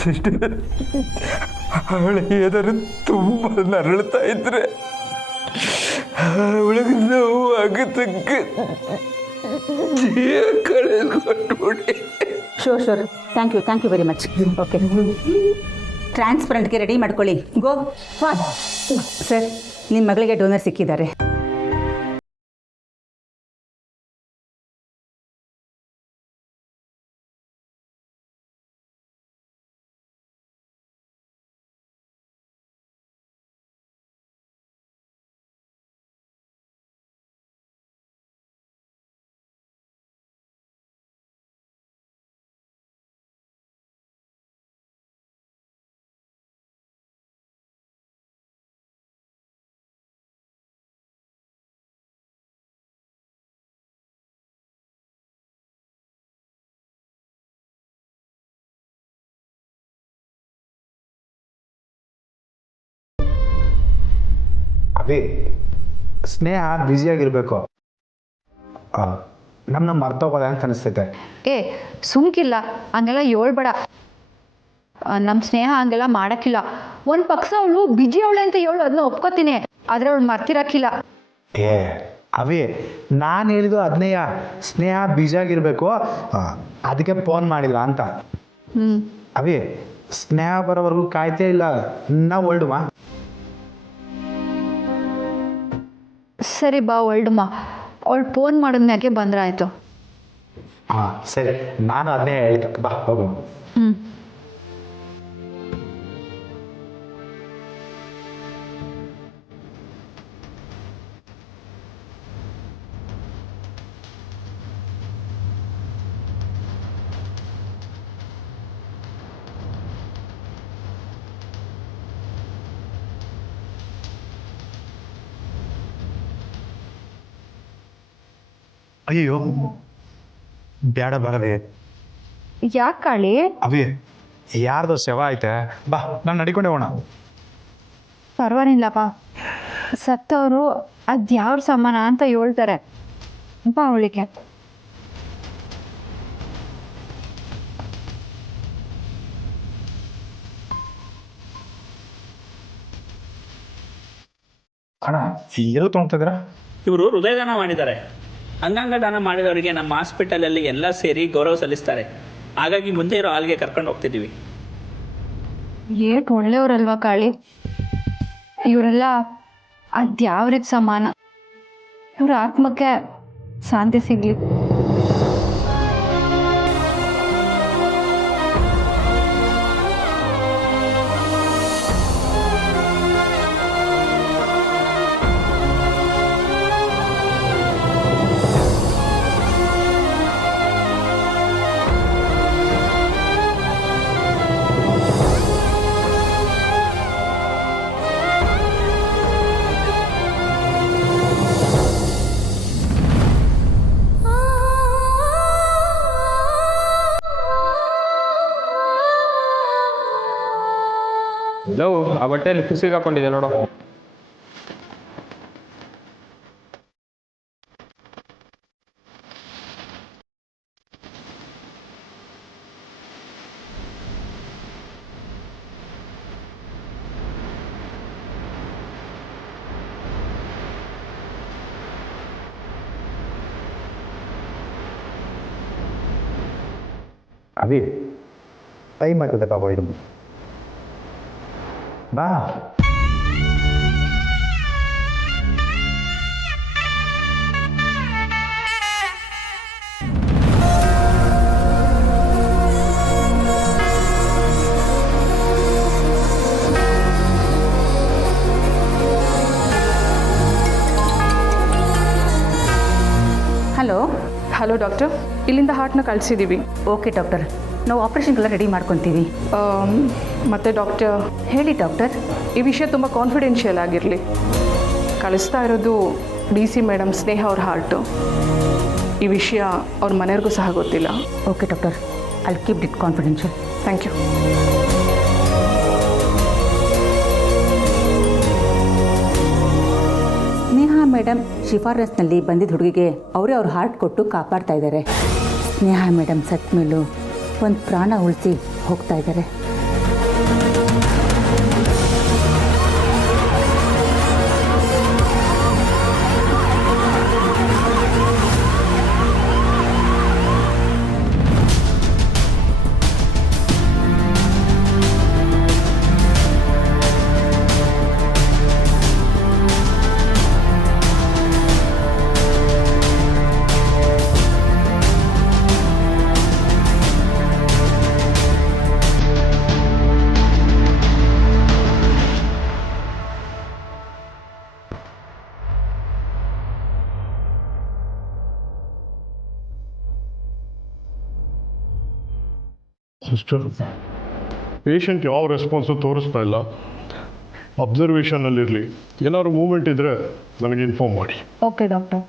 Sister, ಅವಳು ಏನಾದ್ರು ತುಂಬ ನರಳ್ತಾ ಇದ್ರೆ ಅವಳಿಗೆ ನೋವು ಆಗತಕ್ಕ ಜೀವ ಕಳೆದುಕೊಟ್ಬಿಡಿ. Sure thank you very much. Okay, ಟ್ರಾನ್ಸ್ಪರೆಂಟ್ಗೆ ರೆಡಿ ಮಾಡ್ಕೊಳ್ಳಿ. ಗೋ ಸರ್, ನಿಮ್ಮ ಮಗಳಿಗೆ ಡೋನರ್ ಸಿಕ್ಕಿದ್ದಾರೆ. ಅಭಿ, ಸ್ನೇಹ ಬ್ಯುಸಿಯಾಗಿರ್ಬೇಕು. ನಮ್ಮನ್ನ ಮರ್ತೋಗೋದ ಅಂತ ಅನಿಸ್ತೈತೆ. ಸುಮ್ಕಿಲ್ಲ, ಹಂಗೆಲ್ಲ ಹೇಳ್ಬೇಡ. ನಮ್ಮ ಸ್ನೇಹ ಹಂಗೆಲ್ಲ ಮಾಡೋಕ್ಕಿಲ್ಲ. ಒಂದು ಪಕ್ಷ ಅವಳು ಬಿಜಿ ಅವಳೆ ಅಂತ ಹೇಳು, ಅದನ್ನ ಒಪ್ಕೋತೀನಿ. ಆದರೆ ಅವಳು ಮರ್ತಿರಕ್ಕಿಲ್ಲ. ಅಭಿ, ನಾನು ಹೇಳಿದ್ದು ಅದನ್ನೇ, ಸ್ನೇಹ ಬ್ಯುಸಿಯಾಗಿರ್ಬೇಕು, ಅದಕ್ಕೆ ಫೋನ್ ಮಾಡಿಲ್ಲ ಅಂತ. ಅಭಿ, ಸ್ನೇಹ ಬರೋವರೆಗೂ ಕಾಯ್ತೇ ಇಲ್ಲ, ನಾವು ಹೊರಡುವ. ಸರಿ ಬಾ, ಹೊರಡುಮ. ಅವಳು ಫೋನ್ ಮಾಡಿದ್ಮ್ಯಾಕೆ ಬಂದ್ರೆ ಆಯಿತು. ಹಾಂ ಸರಿ, ನಾನು ಅದನ್ನೇ ಹೇಳಿದ್ದೆ. ಬಾ ಹೋಗು. ಅಯ್ಯೋ ಬೇಡ ಬರಲಿ. ಯಾಕೆ ಕಾಳಿ? ಅಭಿ, ಯಾರ್ದು ಶವ ಐತೆ, ಬಾ ನಾನು ನಡಿಕೊಂಡೆ ಹೋಣ. ಪರವಾಗಿಲ್ಲಪ್ಪ, ಸತ್ತವರು ಅದು ಯಾವ ಸಮಾನ ಅಂತ ಹೇಳ್ತಾರೆ. ಬಾ ಅವಳಿಗೆ. ಅಣ್ಣ, ಎಲ್ಲೂ ತೊಗೊತಿದ್ರ? ಇವರು ಹೃದಯದಾನ ಮಾಡಿದ್ದಾರೆ. ಅಂಗಾಂಗ ದಾನ ಮಾಡಿದವರಿಗೆ ನಮ್ಮ ಹಾಸ್ಪಿಟಲಲ್ಲಿ ಎಲ್ಲ ಸೇರಿ ಗೌರವ ಸಲ್ಲಿಸ್ತಾರೆ. ಹಾಗಾಗಿ ಮುಂದೆ ಇರೋ ಹಾಲ್ಗೆ ಕರ್ಕೊಂಡು ಹೋಗ್ತಿದ್ದೀವಿ. ಏಟ್ ಒಳ್ಳೆಯವರಲ್ವಾ ಕಾಳಿ? ಇವರೆಲ್ಲ ಅದ್ಯಾವ್ರಿಗೆ ಸಮಾನ. ಇವ್ರ ಆತ್ಮಕ್ಕೆ ಶಾಂತಿ ಸಿಗ್ಲಿ. ಲವ್, ಆ ಬಟ್ಟೆಯಲ್ಲಿ ಕುಸಿಗೆ ಹಾಕೊಂಡಿದೆ ನೋಡು. ಅಭಿ, ಟೈಮ್ ಆಗ್ತದೆ ಪಾಪ, ಇದು ಬಾ. ಹಲೋ ಡಾಕ್ಟರ್, ಇಲ್ಲಿಂದ ಹಾರ್ಟ್ನ ಕಳಿಸಿದ್ದೀವಿ. ಓಕೆ ಡಾಕ್ಟರ್, ನಾವು ಆಪ್ರೇಷನ್ಗೆಲ್ಲ ರೆಡಿ ಮಾಡ್ಕೊತೀವಿ. ಮತ್ತು ಡಾಕ್ಟರ್ ಹೇಳಿ ಡಾಕ್ಟರ್. ಈ ವಿಷಯ ತುಂಬ ಕಾನ್ಫಿಡೆನ್ಷಿಯಲ್ ಆಗಿರಲಿ. ಕಳಿಸ್ತಾ ಇರೋದು DC ಮೇಡಮ್ ಸ್ನೇಹ ಅವ್ರ ಹಾರ್ಟು. ಈ ವಿಷಯ ಅವ್ರ ಮನೆಯವ್ರಿಗೂ ಸಹ ಗೊತ್ತಿಲ್ಲ. Okay doctor, I'll keep it confidential. Thank you. Sneha madam ಶಿಫಾರಸ್ನಲ್ಲಿ ಬಂದಿದ್ದ ಹುಡುಗಿಗೆ ಅವರೇ ಅವ್ರ ಹಾರ್ಟ್ ಕೊಟ್ಟು ಕಾಪಾಡ್ತಾ ಇದ್ದಾರೆ. ಸ್ನೇಹಾ ಮೇಡಮ್ ಸತ್ತ ಮೇಲೂ ಒಂದು ಪ್ರಾಣ ಉಳಿಸಿ ಹೋಗ್ತಾ ಇದ್ದಾರೆ. ಸಿಸ್ಟರ್, ಪೇಷಂಟ್ ಯಾವ ರೆಸ್ಪಾನ್ಸು ತೋರಿಸ್ತಾ ಇಲ್ಲ. ಅಬ್ಸರ್ವೇಷನಲ್ಲಿರಲಿ. ಏನಾದ್ರು ಮೂಮೆಂಟ್ ಇದ್ದರೆ ನನಗೆ ಇನ್ಫಾರ್ಮ್ ಮಾಡಿ. Okay doctor.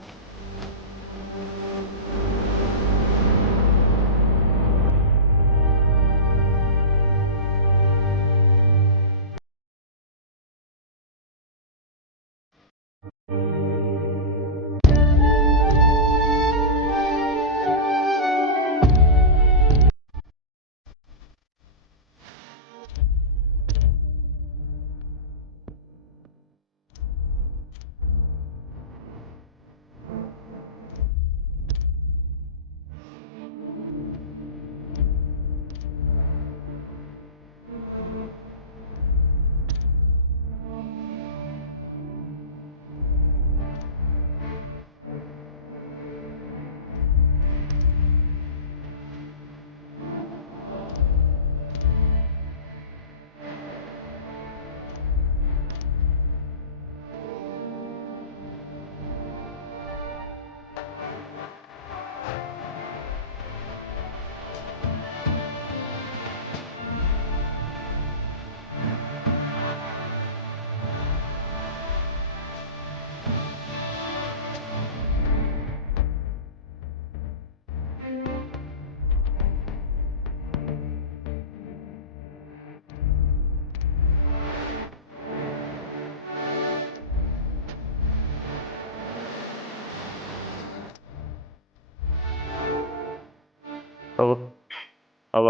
ಅವ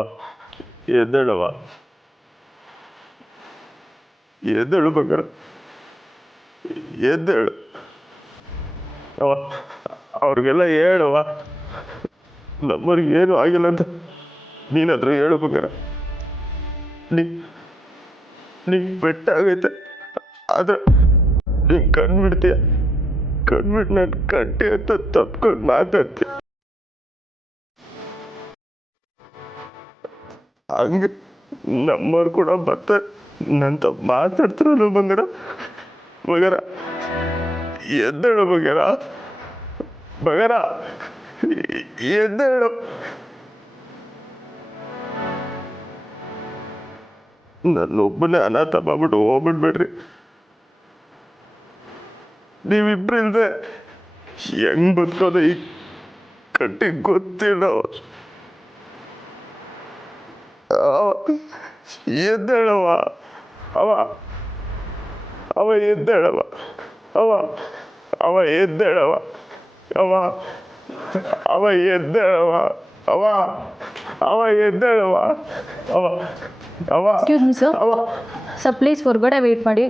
ಎದ್ದೇಳವ, ಎದ್ದೇಳು ಬಂಗಾರ, ಎದ್ದೇಳು. ಅವ ಅವ್ರಿಗೆಲ್ಲ ಹೇಳವ, ನಮ್ಮವ್ರಿಗೆ ಏನು ಆಗಿಲ್ಲ ಅಂತ ನೀನಾದ್ರೂ ಹೇಳು ಬಂಗಾರ. ನೀ ಬೆಟ್ಟ ಆಗೈತೆ, ಆದ್ರೆ ನೀ ಕಣ್ಬಿಡ್ತೀಯ. ಕಣ್ಬಿಟ್ಟು ನಾನು ಕಟ್ಟಿ ಅಂತ ತಪ್ಕೊಂಡು ಮಾತಾಡ್ತೀಯ. ಹಂಗೆ ನಮ್ಮವ್ರು ಕೂಡ ಬರ್ತಾರೆ, ನಂತ ಮಾತಾಡ್ತಾರಲ್ಲ ಬಂಗಾರ. ಬಂಗಾರ ಎದ್ದೇಳು ಬಂಗಾರ, ಬಂಗಾರ ಎದ್ದೇಳು. ನನ್ನೊಬ್ಬನೇ ಅನಾಥ ಮಾಡ್ಬಿಟ್ಟು ಹೋಗ್ಬಿಡ್ಬೇಡ್ರಿ. ನೀವಿಬ್ರಿಲ್ದೆ ಹೆಂಗ್ ಬದುಕೋದು ಈ ಕಟ್ಟಿ ಗೊತ್ತಿಲ್ಲ. ಎದ್ದೇಳವ, ಅವ ಎದ್ದೇಳವ, ಅವ ಎದ್ದೇಳವ, ಅವ ಎದ್ದೇಳವ, ಅವ ಎದ್ದೇಳವ, excuse me sir, sir please ಹೊರಗಡೆ ವೇಟ್ ಮಾಡಿ.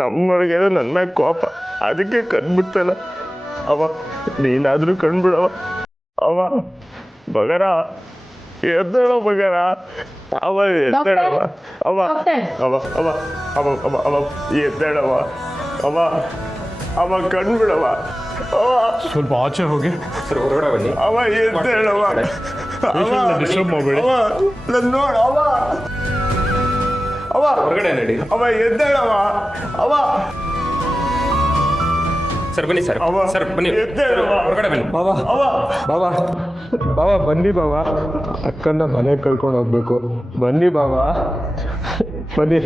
ನಮ್ಮೊಳಗೇನೋ ನನ್ನ ಮ್ಯಾಗ ಕೋಪ, ಅದಕ್ಕೆ ಕಣ್ಬಿಡ್ತಲ್ಲ. ಅವ ನೀನಾದ್ರೂ ಕಣ್ಬಿಡವ. ಅವ ಬಗರ ಎದ್ದೇಳೋ ಬಗರ, ಅವ ಎದ್ದೇಳವ, ಅವ ಎದ್ದೇಳವ, ಅವ ಕಣ್ಬಿಡವ. ಸ್ವಲ್ಪ ಆಚೆ ಹೋಗಿ. ಸರ್ ಹೊರಗಡೆ ಬನ್ನಿ. ಅವ ಎದ್ದೇಳವ, ಡಿಸ್ಟರ್ಬ್ ಮಾಡಬೇಡಿ. ನನ್ನ ನೋಡ, ಅವ ಹೊರಗಡೆ ನಡಿ. ಅವ ಎದ್ದೇಳವ, ಅವ ಸರ್ ಬನ್ನಿ ಸರ್. ಸರ್ ಬನ್ನಿ, ಹೊರಗಡೆ ಬನ್ನಿ. ಬಾಬಾ, ಬಾಬಾ, ಬಾಬಾ ಬನ್ನಿ ಬಾಬಾ. ಅಕ್ಕನ್ನ ಮನೆಗೆ ಕರ್ಕೊಂಡು ಹೋಗ್ಬೇಕು. ಬನ್ನಿ ಬಾಬಾ, ಬನ್ನಿ.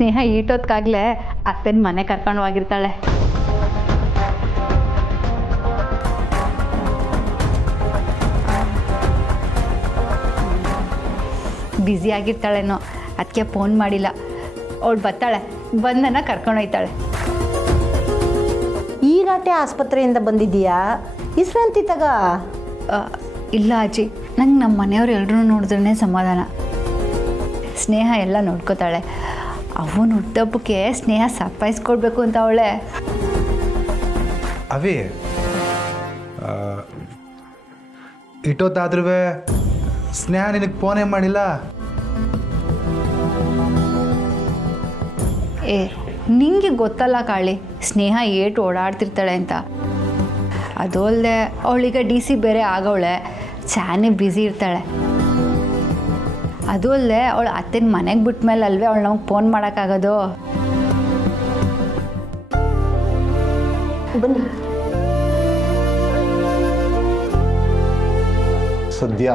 ಸ್ನೇಹ ಈಟೊತ್ಕಾಗಲೇ ಅತ್ತೆನ ಮನೆ ಕರ್ಕೊಂಡು ಹೋಗಿರ್ತಾಳೆ. ಬ್ಯುಸಿ ಆಗಿರ್ತಾಳೇನೋ, ಅದಕ್ಕೆ ಫೋನ್ ಮಾಡಿಲ್ಲ. ಅವಳು ಬರ್ತಾಳೆ, ಬಂದನ ಕರ್ಕೊಂಡೋಯ್ತಾಳೆ. ಈಗಾಟೆ ಆಸ್ಪತ್ರೆಯಿಂದ ಬಂದಿದ್ದೀಯಾ? ವಿಶ್ರಾಂತಿ ತಗ. ಇಲ್ಲ ಅಜ್ಜಿ, ನಂಗೆ ನಮ್ಮ ಮನೆಯವ್ರು ಎಲ್ಲರೂ ನೋಡಿದ್ರೇ ಸಮಾಧಾನ. ಸ್ನೇಹ ಎಲ್ಲ ನೋಡ್ಕೋತಾಳೆ. ಅವನು ಹುಟ್ಟಬ್ಬಕ್ಕೆ ಸ್ನೇಹ ಸರ್ಪ್ರೈಸ್ ಕೊಡಬೇಕು ಅಂತ ಅವಳೆ. ಅವಿ ಇಟ್ಟೊತ್ತಾದ್ರೂ ಸ್ನೇಹ ನಿನಗೆ ಫೋನೇ ಮಾಡಿಲ್ಲ. ಏ ನಿಂಗೆ ಗೊತ್ತಲ್ಲ ಕಾಳಿ, ಸ್ನೇಹ ಏಟು ಓಡಾಡ್ತಿರ್ತಾಳೆ ಅಂತ. ಅದು ಅಲ್ಲದೆ ಅವಳೀಗ DC ಬೇರೆ ಆಗವಳೆ, ಚಾನೇ ಬ್ಯುಸಿ ಇರ್ತಾಳೆ. ಅದು ಅಲ್ಲದೆ ಅವಳು ಅತ್ತೆನ ಮನೆಗೆ ಬಿಟ್ಟ ಮೇಲೆ ಅಲ್ವೇ ಅವಳು ನಮಗೆ ಫೋನ್ ಮಾಡೋಕ್ಕಾಗೋದು. ಬನ್ನಿ. ಸದ್ಯ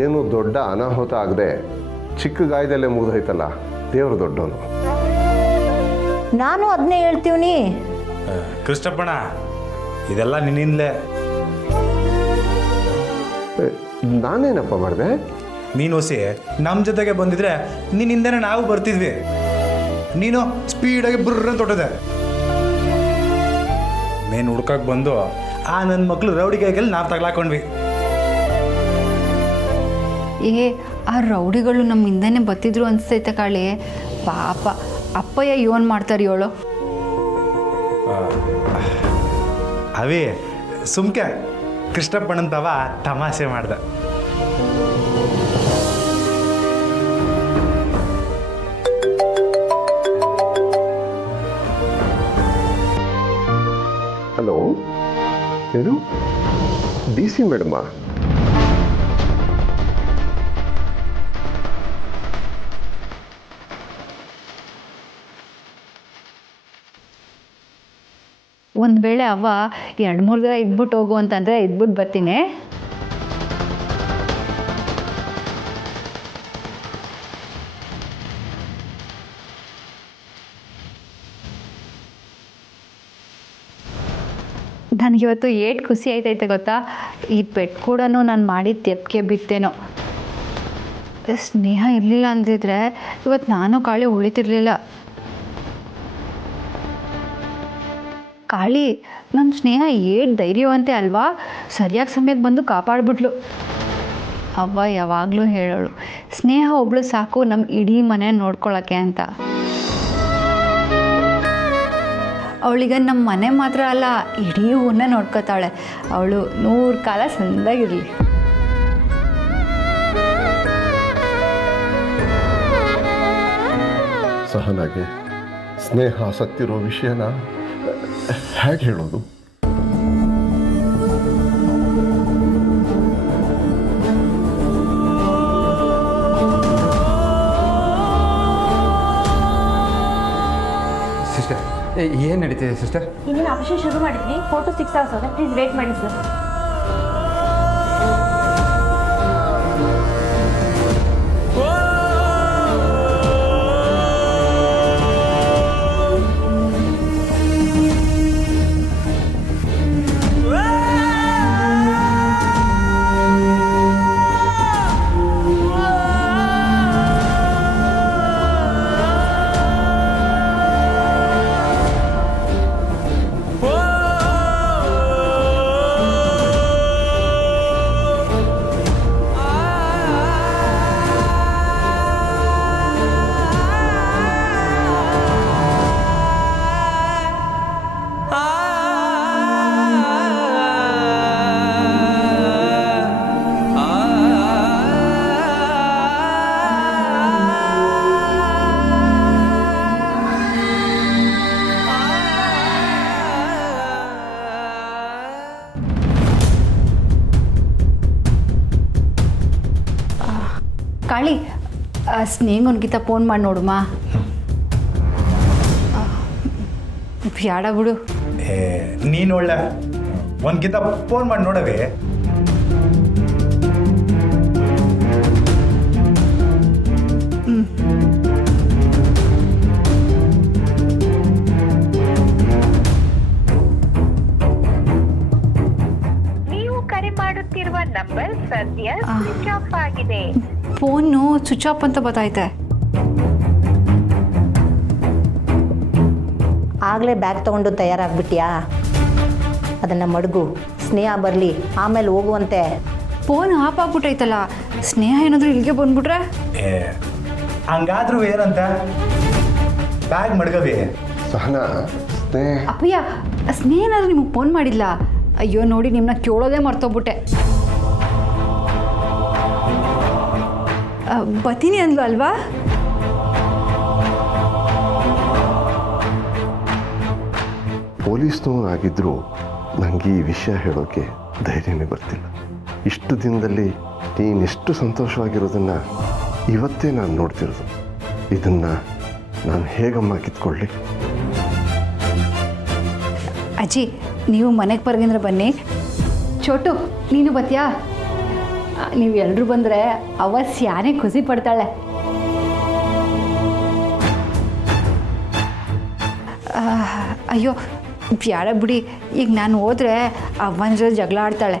ಏನು ದೊಡ್ಡ ಅನಾಹುತ ಆಗದೆ ಚಿಕ್ಕ ಗಾಯದಲ್ಲೇ ಮುಗಿದೋಯ್ತಲ್ಲ, ದೇವರು ದೊಡ್ಡವನು. ನಾನು ಅದನ್ನೇ ಹೇಳ್ತೀವಿ. ಕೃಷ್ಣಪ್ಪಣ, ಇದೆಲ್ಲ ನಿನ್ನಿಂದಲೇ. ನಾನೇನಪ್ಪ ಮಾಡಿದೆ? ನೀನು ಹೊಸಿ ನಮ್ಮ ಜೊತೆಗೆ ಬಂದಿದ್ರೆ ನಿನ್ನಿಂದನೇ ನಾವು ಬರ್ತಿದ್ವಿ. ನೀನು ಸ್ಪೀಡಾಗಿ ಬುರ್ರ ತೊಟ್ಟದೆ. ಮೇನ್ ಹುಡ್ಕಕ್ಕೆ ಬಂದು ಆ ನನ್ನ ಮಕ್ಕಳು ರೌಡಿ ಕೈಗೆಲ್ಲಿ ನಾವು ತಗ್ಲಾಕೊಂಡ್ವಿ. ಆ ರೌಡಿಗಳು ನಮ್ಮಿಂದನೇ ಬತ್ತಿದ್ರು ಅನಿಸ್ತೈತೆ ಕಾಳಿ. ಪಾಪ ಅಪ್ಪಯ್ಯ ಇವನ್ ಮಾಡ್ತಾರೆ ಇವಳು. ಅವೇ ಸುಮ್ಕೆ ಕೃಷ್ಣಪ್ಪಣ್ಣಂತವ ತಮಾಷೆ ಮಾಡ್ದ. ಹಲೋ, ಏನು DC ಮೇಡಮ್ಮ? ಒಂದು ವೇಳೆ ಅವ್ವ 2-3 ದಿನ ಇದ್ಬಿಟ್ಟು ಹೋಗು ಅಂತಂದರೆ ಇದ್ಬಿಟ್ಟು ಬರ್ತೀನಿ. ನನಗಿವತ್ತು ಏಟ್ ಖುಷಿ ಆಯ್ತೈತೆ ಗೊತ್ತಾ. ಈ ಪೆಟ್ಟು ಕೂಡ ನಾನು ಮಾಡಿದ ತೆಪ್ಪಿಗೆ ಬಿತ್ತೇನೋ. ಸ್ನೇಹ ಇರಲಿಲ್ಲ ಅಂದಿದ್ರೆ ಇವತ್ತು ನಾನು ಕಾಳಿ ಉಳಿತಿರ್ಲಿಲ್ಲ. ಕಾಳಿ ನಮ್ಮ ಸ್ನೇಹ ಏಟ್ ಧೈರ್ಯವಂತೆ ಅಲ್ವಾ, ಸರಿಯಾಗಿ ಸಮಯಕ್ಕೆ ಬಂದು ಕಾಪಾಡ್ಬಿಟ್ಲು. ಅವ್ವ ಯಾವಾಗಲೂ ಹೇಳೋಳು, ಸ್ನೇಹ ಒಬ್ಳು ಸಾಕು ನಮ್ಮ ಇಡೀ ಮನೆ ನೋಡ್ಕೊಳ್ಳೋಕ್ಕೆ ಅಂತ. ಅವಳಿಗ ನಮ್ಮ ಮನೆ ಮಾತ್ರ ಅಲ್ಲ, ಇಡೀ ಊರನ್ನ ನೋಡ್ಕೋತಾಳೆ. ಅವಳು 100 ಕಾಲ ಸಂದಾಗಿರಲಿ. ಸಹನಾಗೆ ಸ್ನೇಹ ಸತ್ತಿರೋ ವಿಷಯನ ಹೇಗೆ ಹೇಳೋದು? ಸಿಸ್ಟರ್, ಏನು ನಡೀತಿದೆ ಸಿಸ್ಟರ್? ಇನ್ನೇನು ಅಭಿಷೇಕ್ ಶುರು ಮಾಡಿದ್ವಿ. ಫೋಟೋ 6 hours ಹೋದೆ. ಪ್ಲೀಸ್ ವೇಟ್ ಮಾಡಿ ಸರ್. ಕಾಳಿ, ಸ್ನೇಹನ್ಗಿಂತ ಫೋನ್ ಮಾಡಿ ನೋಡುಮ್ಮ. ಬ್ಯಾಡ ಬಿಡು. ನೀನು ಒಳ್ಳೆ ಒಂದ್ಕಿಂತ ಫೋನ್ ಮಾಡಿ ನೋಡವೆ. ಫೋನು ಸ್ವಿಚ್ ಆಫ್ ಅಂತ ಬತ್ತೈತೆ. ಆಗಲೇ ಬ್ಯಾಗ್ ತೊಗೊಂಡು ತಯಾರಾಗ್ಬಿಟ್ಯಾ? ಅದನ್ನು ಮಡಗು, ಸ್ನೇಹ ಬರಲಿ, ಆಮೇಲೆ ಹೋಗುವಂತೆ. ಫೋನ್ ಆಫ್ ಆಗ್ಬಿಟ್ಟೈತಲ್ಲ, ಸ್ನೇಹ ಏನಾದರೂ ಇಲ್ಲಿಗೆ ಬಂದ್ಬಿಟ್ರೆ? ಹಂಗಾದ್ರೂ ಏನಂತ ಬ್ಯಾಗ್ ಮಡ್ಗವಿ. ಸಹನಾ, ಸ್ನೇಹ ಅಪ್ಪಯ್ಯ, ಸ್ನೇಹ ಏನಾದರೂ ನಿಮಗೆ ಫೋನ್ ಮಾಡಿಲ್ಲ? ಅಯ್ಯೋ ನೋಡಿ, ನಿಮ್ಮನ್ನ ಕೇಳೋದೇ ಮರ್ತೋಗ್ಬಿಟ್ಟೆ. ಬತ್ತೀನಿ ಅಂದ್ಲು ಅಲ್ವಾ? ಪೊಲೀಸ್ನವನಾಗಿದ್ದರೂ ನನಗೆ ಈ ವಿಷಯ ಹೇಳೋಕ್ಕೆ ಧೈರ್ಯನೇ ಬರ್ತಿಲ್ಲ. ಇಷ್ಟು ದಿನದಲ್ಲಿ ನೀನೆಷ್ಟು ಸಂತೋಷವಾಗಿರೋದನ್ನು ಇವತ್ತೇ ನಾನು ನೋಡ್ತಿರೋದು. ಇದನ್ನು ನಾನು ಹೇಗಮ್ಮ ಕಿತ್ಕೊಳ್ಳಿ? ಅಜ್ಜಿ, ನೀವು ಮನೆಗೆ ಬರ್ಗಿಂದ್ರೆ ಬನ್ನಿ. ಚೋಟು, ನೀನು ಬತ್ತೀಯಾ? ನೀವು ಎಲ್ಲರೂ ಬಂದರೆ ಅವ ಸ್ಯಾನೆ ಖುಷಿ ಪಡ್ತಾಳೆ. ಅಯ್ಯೋ ಬ್ಯಾಡ ಬಿಡಿ, ಈಗ ನಾನು ಹೋದರೆ ಅವನ ಜೊತೆ ಜಗಳ ಆಡ್ತಾಳೆ.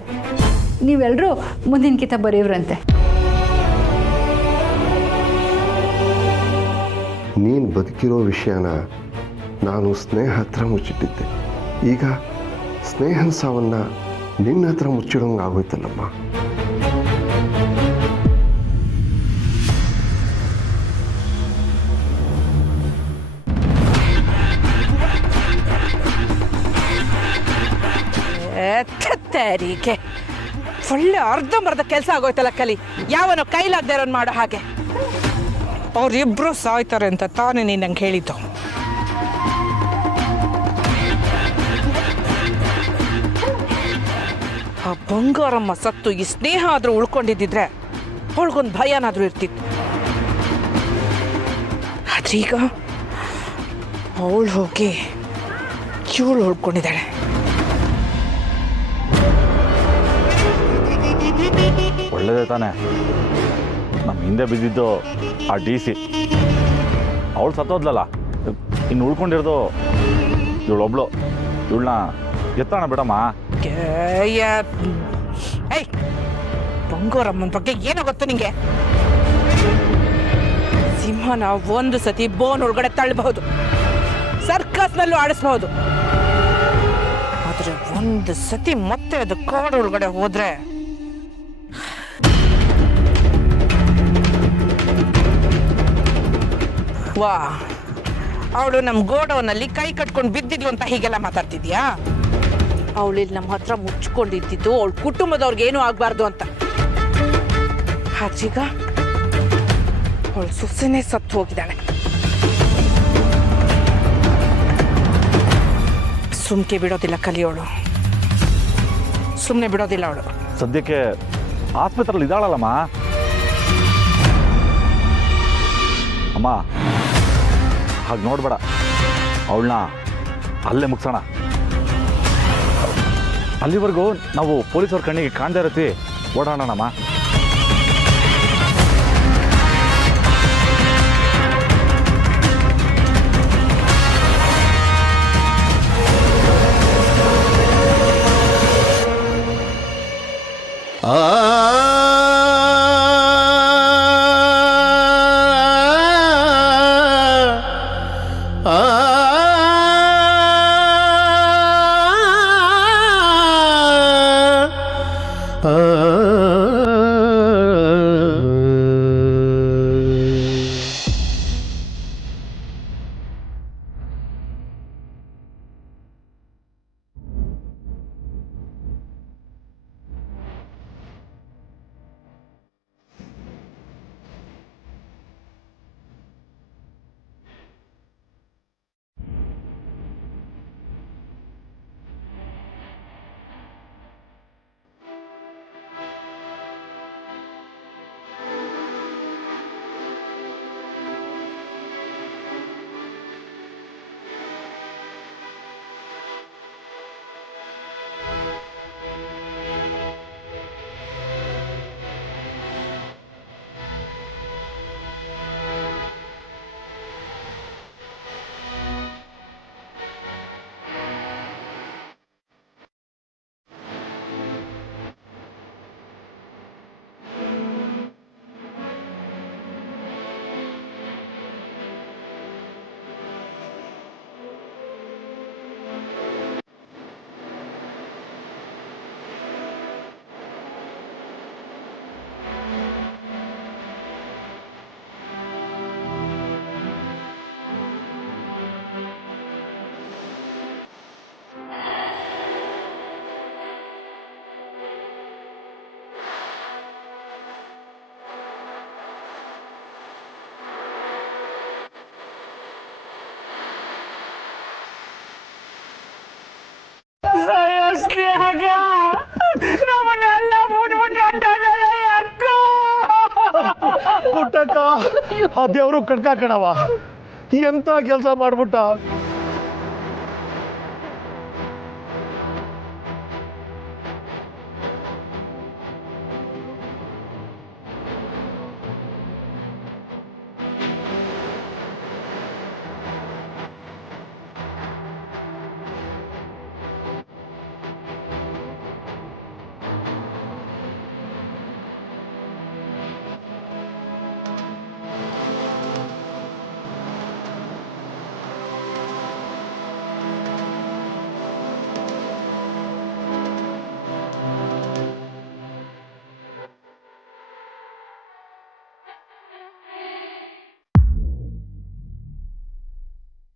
ನೀವೆಲ್ಲರೂ ಮುಂದಿನ ಕಿತ ಬರೆಯವ್ರಂತೆ. ನೀನು ಬದುಕಿರೋ ವಿಷಯನ ನಾನು ಸ್ನೇಹ ಹತ್ರ ಮುಚ್ಚಿಟ್ಟಿದ್ದೆ. ಈಗ ಸ್ನೇಹನ ಸಾವನ್ನು ನಿನ್ನ ಹತ್ರ ಮುಚ್ಚಿಡೋಂಗೆ ಆಗೋಯ್ತಲ್ಲಮ್ಮ. ತೆರಿಗೆ ಒಳ್ಳೆ ಅರ್ಧಂಬರ್ಧ ಕೆಲಸ ಆಗೋಯ್ತಲ್ಲ ಕಲಿ. ಯಾವನೋ ಕೈಲಾಗದೆ ಇರೋನ್ ಮಾಡೋ ಹಾಗೆ. ಅವ್ರಿಬ್ರು ಸಾಯ್ತಾರೆ ಅಂತ ತಾನೇ ನೀನು ನಂಗೆ ಹೇಳಿದ್ದು. ಆ ಬಂಗಾರಮ್ಮ ಸತ್ತು ಈ ಸ್ನೇಹ ಆದರೂ ಉಳ್ಕೊಂಡಿದ್ದಿದ್ರೆ ಅವಳಿಗೊಂದು ಭಯನಾದರೂ ಇರ್ತಿತ್ತು. ಆದ್ರೀಗ ಅವಳು ಹೋಗಿ ಇವಳು ಉಳ್ಕೊಂಡಿದ್ದಾಳೆ. ಒಳ್ಳೆಯದೇ ತಾನೆ. ನಮ್ಮ ಹಿಂದೆ ಬಿದ್ದಿದ್ದು ಆ DC, ಅವಳು ಸತ್ತೋದ್ಲಲ್ಲ. ಇನ್ನು ಉಳ್ಕೊಂಡಿರೋದು ಇವಳೊಬ್ಳು. ಇವಳನ್ನ ಎತ್ತಾಣ ಬಿಡಮ್ಮ. ಏಯ್, ಬಂಗಾರಮ್ಮನ ಬಗ್ಗೆ ಏನೋ ಗೊತ್ತು ನಿಂಗೆ? ಸಿಂಹನ ಒಂದು ಸತಿ ಬೋನ್ ಒಳಗಡೆ ತಳ್ಳಬಹುದು, ಸರ್ಕಸ್ನಲ್ಲೂ ಆಡಿಸ್ಬಹುದು. ಆದ್ರೆ ಒಂದು ಸತಿ ಮತ್ತೆ ಅದು ಕಾಡು ಒಳಗಡೆ ಹೋದ್ರೆ ವಾ, ಅವಳು ನಮ್ಮ ಗೋಡೌನಲ್ಲಿ ಕೈ ಕಟ್ಕೊಂಡು ಬಿದ್ದಿದ್ಲು ಅಂತ ಹೀಗೆಲ್ಲ ಮಾತಾಡ್ತಿದ್ಯಾ? ಅವಳಿಲ್ಲಿ ನಮ್ಮ ಹತ್ರ ಮುಚ್ಕೊಂಡಿದ್ದಿದ್ದು ಅವಳ ಕುಟುಂಬದವ್ರಿಗೆ ಏನೂ ಆಗಬಾರ್ದು ಅಂತ. ಆಚೀಗ ಅವಳು ಸೊಸೆನೇ ಸತ್ತು ಹೋಗಿದ್ದಾಳೆ. ಸುಮ್ಕೆ ಬಿಡೋದಿಲ್ಲ ಕಲಿಯೋಳು, ಸುಮ್ಮನೆ ಬಿಡೋದಿಲ್ಲ ಅವಳು. ಸದ್ಯಕ್ಕೆ ಆಸ್ಪತ್ರೆಯಲ್ಲಿ ಇದ್ದಾಳಲ್ಲಮ್ಮ. ಅಮ್ಮ, ಹಾಗೆ ನೋಡ್ಬೇಡ, ಅವಳನ್ನ ಅಲ್ಲೇ ಮುಗಿಸೋಣ. ಅಲ್ಲಿವರೆಗೂ ನಾವು ಪೊಲೀಸವ್ರ ಕಣ್ಣಿಗೆ ಕಾಣ್ದೇ ಇರತ್ತಿ ಓಡಾಡೋಣಮ್ಮ. ಆ ಕಟ್ಟಕ್ಕ ಆ ದೇವರು ಕಣ್ಕ ಕಣವ ಎಂತ ಕೆಲಸ ಮಾಡ್ಬಿಟ್ಟ